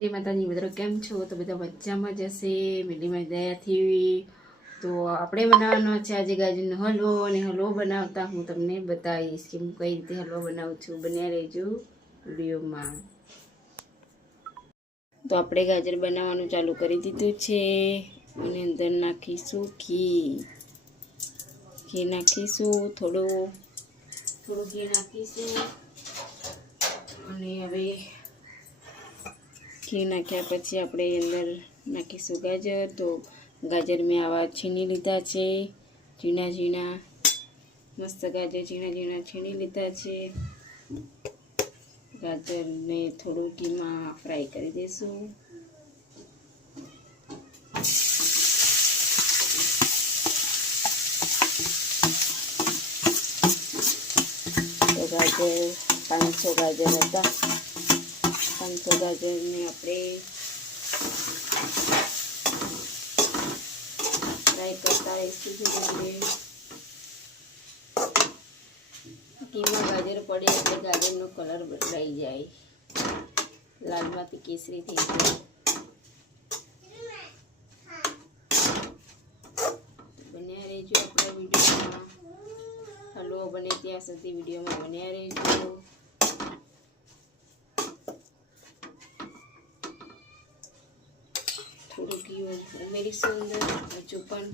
એ માતાજી મિત્રો કેમ છો? તો બધા મજામાં જ હશે મિલીમાં દયાથી તો આપણે બનાવવાનો છે આજે ગાજરનો હલવો અને હલવો બનાવતા હું તમને બતાવીશ કે હું કઈ રીતે હલવો બનાવું છું. બન્યા રહેજો વિડીયોમાં. તો આપણે ગાજર બનાવવાનું ચાલુ કરી દીધું છે અને અંદર નાખીશું ઘી. ઘી નાખીશું, થોડું થોડું ઘી નાખીશું. અને હવે ઘી નાખ્યા પછી આપણે અંદર નાખીશું ગાજર. તો ગાજર મેં આવા છીણી લીધા છે. ઝીણા ઝીણા, મસ્ત ગાજર ઝીણા ઝીણા છીણી લીધા છે. ગાજરને થોડું ઘીમાં ફ્રાય કરી દઈશું. ગાજર, પાંચસો ગાજર હતા. પાંચસો ગાજરને આપણે ફ્રાય કરતા રહીશું ધીરે ધીરે. ઘીમાં ગાજર પડે એટલે ગાજરનો કલર બદલાઈ જાય. લાલમાંથી કેસરી થઈ જાય. બન્યા રહેજો આપણા વિડીયોમાં. હલવો બને ત્યાં સુધી વિડીયોમાં બન્યા રહેજો. ઘી ઉમેરીશું હજુ પણ.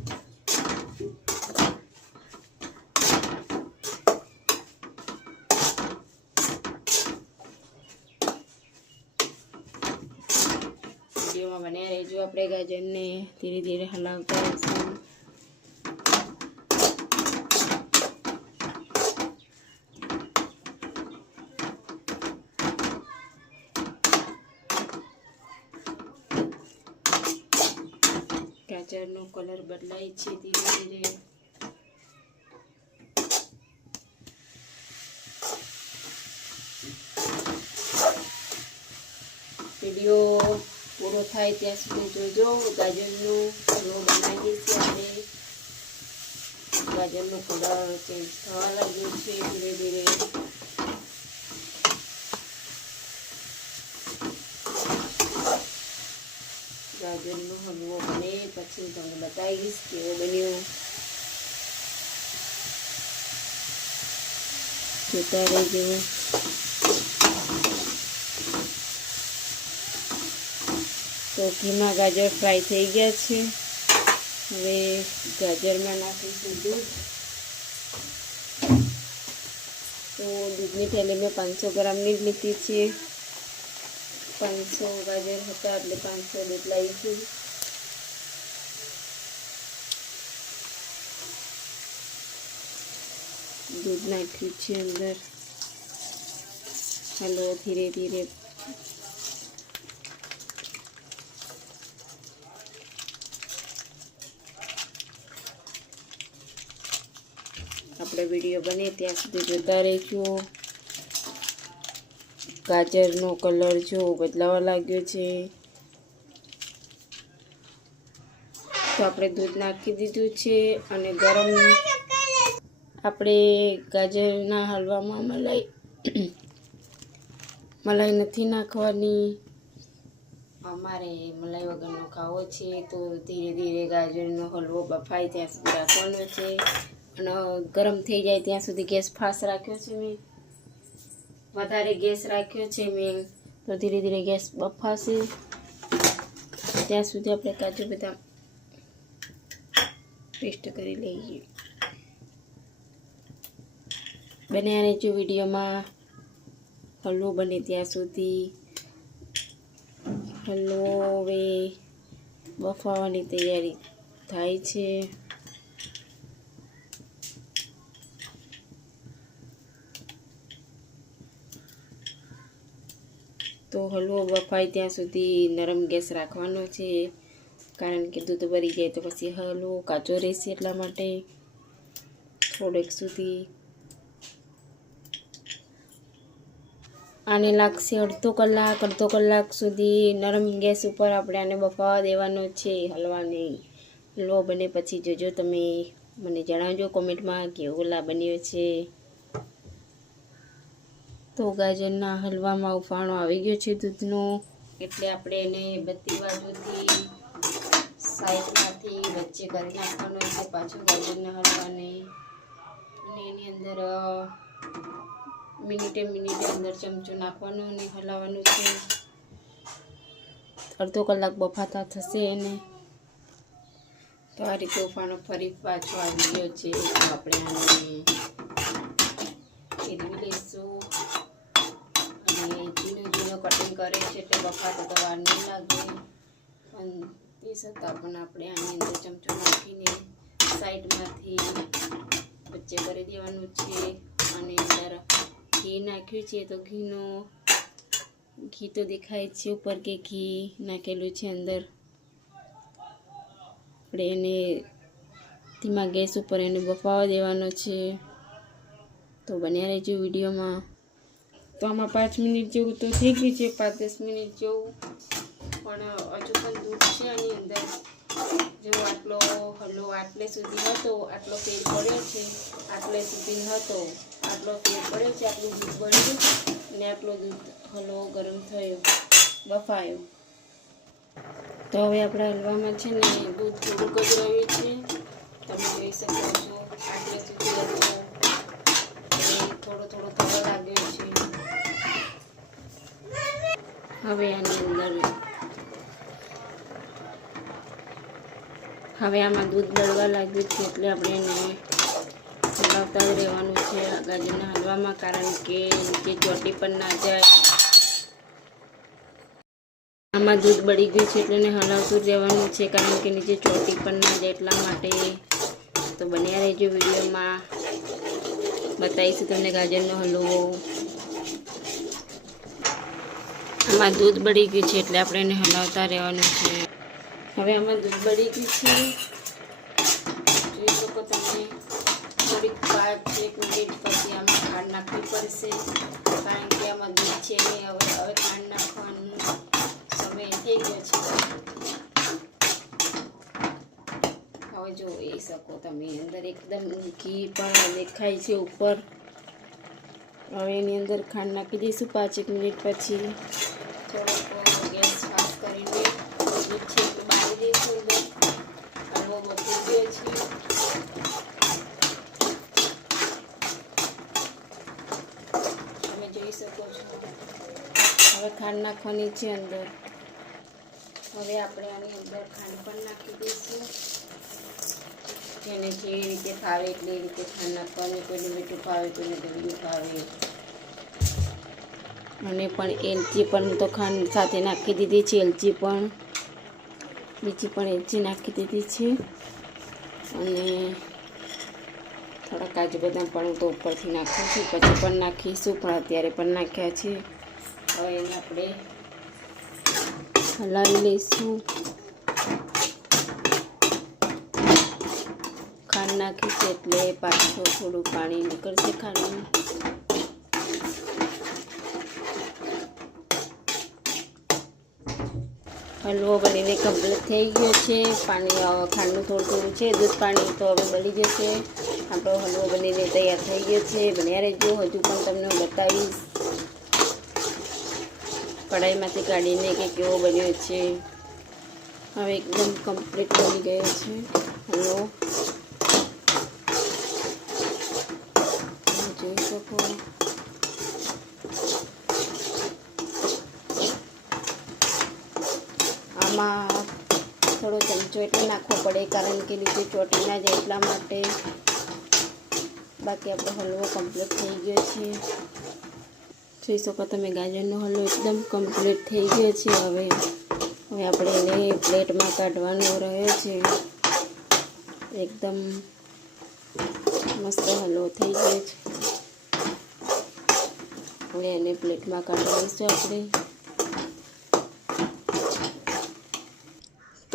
બન્યા રહેજો આપણે ગાજરને ધીરે ધીરે હલાવતા રહીશું. ગાજરનો કલર બદલાય છે ધીરે ધીરે. વીડિયો પૂરો થાય ત્યાં સુધી જોજો. ગાજરનું હલવો બનાવીએ છીએ આપણે. ગાજરનો કલર ચેન્જ થવા લાગ્યો છે ધીરે ધીરે. ગાજરનો હલવો બને પછી તમને બતાવીશ કેવો બન્યો જોતા રહેજો તો ઘીમાં ગાજર ફ્રાય થઈ ગયા છે હવે ગાજરમાં નાખીશું દૂધ તો દૂધની થેલી મેં પાંચસો ગ્રામની જ લીધી છે પાંચસો ગાજર હતા એટલે પાંચસો દૂધ લાવીશું દૂધ નાખ્યું છે અંદર હલવો ધીરે ધીરે આપણે વીડિયો બને ત્યાં સુધી જોતા રહીશું ગાજરનો કલર જો બદલાવા લાગ્યો છે. તો આપણે દૂધ નાખી દીધું છે અને ગરમ આપણે ગાજરના હલવામાં મલાઈ મલાઈ નથી નાખવાની. અમારે મલાઈ વગરનો ખાવો છે તો ધીરે ધીરે ગાજરનો હલવો બફાય ત્યાં સુધી રાખવાનો છે. અને ગરમ થઈ જાય ત્યાં સુધી ગેસ ફાસ્ટ રાખ્યો છે મેં. વધારે ગેસ રાખ્યો છે મેં. તો ધીરે ધીરે ગેસ બફાશે. ત્યાં સુધી આપણે કાજુ બદામ પેસ્ટ કરી લઈએ. બન્યા રહેજો વિડીયોમાં હલવો બને ત્યાં સુધી. હલવો, હવે બફાવાની તૈયારી થાય છે. તો હલવો બફાય ત્યાં સુધી નરમ ગેસ રાખવાનો છે. કારણ કે દૂધ ભરી જાય તો પછી હલવો કાચો રહેશે એટલા માટે. થોડેક સુધી. આને લાગશે અડધો કલાક અડધો કલાક સુધી નરમ ગેસ ઉપર આપણે આને બફાવા દેવાનો છે હલવાને. હલવો બને પછી જોજો તમે. મને જણાવજો કોમેન્ટમાં કે ઓલા બન્યો છે. તો ગાજરના હલવામાં ઉફાણો આવી ગયો છે દૂધનો. એટલે આપણે એને બધી બાજુથી સાઈડમાંથી વચ્ચે કરી નાખવાનું છે, પાછું ગાજરના હલવાને. અને એની અંદર મિનિટે મિનિટે અંદર ચમચો નાખવાનું અને હલાવવાનું છે. અડધો કલાક બફાતા થશે એને. તો આ રીતે ઉફાણો ફરી પાછો આવી ગયો છે. આપણે આને ફેરવી લઈશું અને ઝીણું ઝીણું કટિંગ કરે છે તે બફાતો તો વાર નહીં લાગે. પણ તે છતાં પણ આપણે આની અંદર ચમચો નાખીને સાઈડમાંથી વચ્ચે કરી દેવાનું છે. અને અંદર ઘી નાખ્યું છે તો ઘીનો, ઘી તો દેખાય છે ઉપર કે ઘી નાખેલું છે અંદર. આપણે એને ધીમા ગેસ ઉપર એને બફાવા દેવાનો છે. તો બન્યા રહેજો વિડીયોમાં. તો આમાં પાંચ મિનિટ જેવું તો થઈ ગયું છે, પાંચ દસ મિનિટ જેવું. પણ હજુ પણ દૂધ છે આની અંદર. જો આટલો હલો આટલે સુધી હતો, આટલો ફેર પડ્યો છે, આટલે સુધી હતો આટલો ફેર પડ્યો છે, આટલું દૂધ બન્યું અને આટલો દૂધ હલો ગરમ થયો, બફાયો. તો હવે આપણા હલવામાં છે ને દૂધ થોડુંક જ રહ્યું છે. તમે જોઈ શકો છો, આટલે સુધી હતો. થોડો થોડો થવા લાગ્યો છે. હવે આની અંદર હવે આમાં દૂધ બળવા લાગ્યું છે એટલે આપણે એને હલાવતા જ રહેવાનું છે. ગાજરના હલવામાં કારણ કે નીચે ચોટી પણ ના જાય. આમાં દૂધ બળી ગયું છે એટલે એને હલાવતું જ રહેવાનું છે કારણ કે નીચે ચોટી પણ ના જાય એટલા માટે. તો બન્યા રહેજો વિડીયોમાં. બતાવીશું તમને ગાજરનો હલવો. આમાં દૂધ બળી ગયું છે એટલે આપણે એને હલાવતા રહેવાનું છે. હવે આમાં દૂધ બળી ગયું છે. જોઈ શકો તમે થોડીક પાંચ એક મિનિટ પછી આમાં ખાંડ નાખવી પડશે. કારણ કે આમાં દૂધ છે હવે હવે ખાંડ નાખવાનું સમય થઈ ગયો છે. હવે જોઈ શકો તમે અંદર એકદમ ઘી પણ દેખાય છે ઉપર. હવે એની અંદર ખાંડ નાખી દઈશું પાંચ એક મિનિટ પછી. થોડોક ગેસ ફાસ્ટ કરીને દૂધ છે એ બાળી દઈશું અંદર હલવો બફી ગયો છે તમે જોઈ શકો છો. હવે ખાંડ નાખવાની છે અંદર. હવે આપણે આની અંદર ખાંડ પણ નાખી દઈશું. જેને જે રીતે ફાવે એટલે રીતે ખાંડ નાખવાની કોઈને મીઠું ફાવે કોઈને ગળ્યું ફાવે. અને પણ એલચી પણ તો ખાંડ સાથે નાખી દીધી છે, એલચી પણ. બીજી પણ એલચી નાખી દીધી છે. અને થોડા કાજુ બદામ પણ હું તો ઉપરથી નાખું છું, પછી પણ નાખીશું, પણ અત્યારે પણ નાખ્યા છે. હવે એને આપણે હલાવી લઈશું. ખાંડ નાખીશું એટલે પાછું થોડું પાણી નીકળશે ખાંડનું હલવો બનીને કમ્પ્લીટ થઈ ગયો છે. પાણી ખાંડનું થોડું થોડું છે, દૂધ પાણી તો હવે બળી જશે. આપણો હલવો બનીને તૈયાર થઈ ગયો છે. બન્યા રહેજો. હજુ પણ તમને બતાવીશ. કઢાઈમાંથી કાઢીને કે કેવો બન્યો છે. હવે એકદમ કમ્પ્લીટ બની ગયો છે હલવો તમે જોઈ શકો આમાં થોડો ચમચો એટલે નાખવો પડે, કારણ કે નીચે ચોટી ના જાય એટલા માટે બાકી આપણો હલવો કમ્પ્લીટ થઈ ગયો છે. જોઈ શકો તમે ગાજરનો હલવો એકદમ કમ્પ્લીટ થઈ ગયો છે. હવે હવે આપણે એને પ્લેટમાં કાઢવાનો રહ્યો છે. એકદમ મસ્ત હલવો થઈ ગયો છે. હવે એને પ્લેટમાં કાઢી લઈશું આપણે.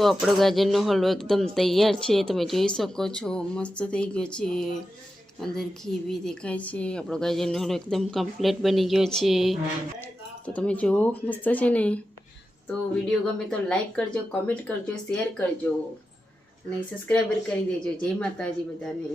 તો આપણો ગાજરનો હલવો એકદમ તૈયાર છે. તમે જોઈ શકો છો, મસ્ત થઈ ગયો છે. અંદર ઘી બી દેખાય છે. આપણો ગાજરનો હલવો એકદમ કમ્પ્લીટ બની ગયો છે. તો તમે જુઓ, મસ્ત છે ને? તો વીડિયો ગમે તો લાઈક કરજો કોમેન્ટ કરજો શેર કરજો. અને સબસ્ક્રાઈબર કરી દેજો. જય માતાજી બધાને.